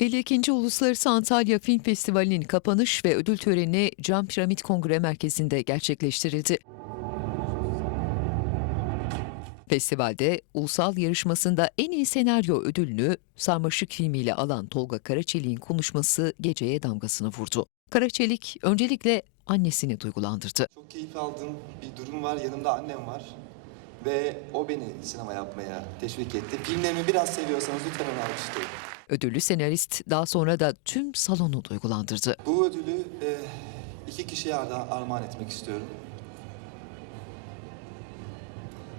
52. Uluslararası Antalya Film Festivali'nin kapanış ve ödül töreni Cam Piramit Kongre Merkezi'nde gerçekleştirildi. Festivalde ulusal yarışmasında en iyi senaryo ödülünü Sarmaşık filmiyle alan Tolga Karaçelik'in konuşması geceye damgasını vurdu. Karaçelik öncelikle annesini duygulandırdı. Çok keyif aldığım bir durum var. Yanımda annem var. Ve o beni sinema yapmaya teşvik etti. Filmlerimi biraz seviyorsanız lütfen onu alkışlayın. Ödüllü senarist daha sonra da tüm salonu duygulandırdı. Bu ödülü e, iki kişiye armağan etmek istiyorum.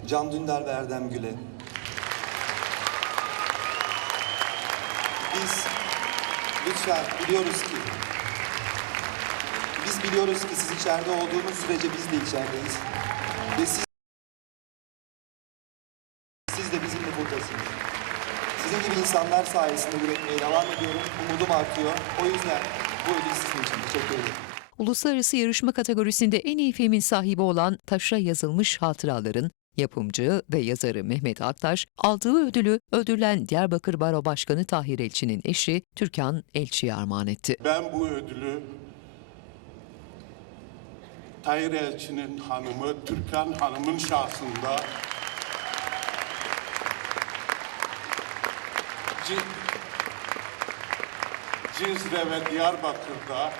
Can Dündar ve Erdem Güle. Biz lütfen biliyoruz ki biz biliyoruz ki siz içeride olduğunuz sürece biz de içerideyiz. Ve siz siz de bizimle buradasınız. Sizin gibi insanlar sayesinde üretmeye devam ediyorum. Umudum artıyor. O yüzden bu ödül sizin için. Teşekkür ederim. Uluslararası yarışma kategorisinde en iyi filmin sahibi olan Taşra Yazılmış Hatıraların yapımcı ve yazarı Mehmet Aktaş aldığı ödülü ödülen Diyarbakır Baro Başkanı Tahir Elçi'nin eşi Türkan Elçi'ye armağan etti. Ben bu ödülü Tayyip Elçi'nin hanımı Türkan Hanım'ın şahsında Cizre ve Diyarbakır'da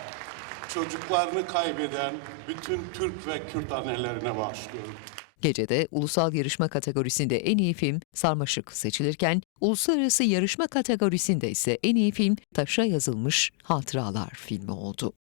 çocuklarını kaybeden bütün Türk ve Kürt annelerine bağışlıyorum. Gecede ulusal yarışma kategorisinde en iyi film Sarmaşık seçilirken uluslararası yarışma kategorisinde ise en iyi film Taşa Yazılmış Hatıralar filmi oldu.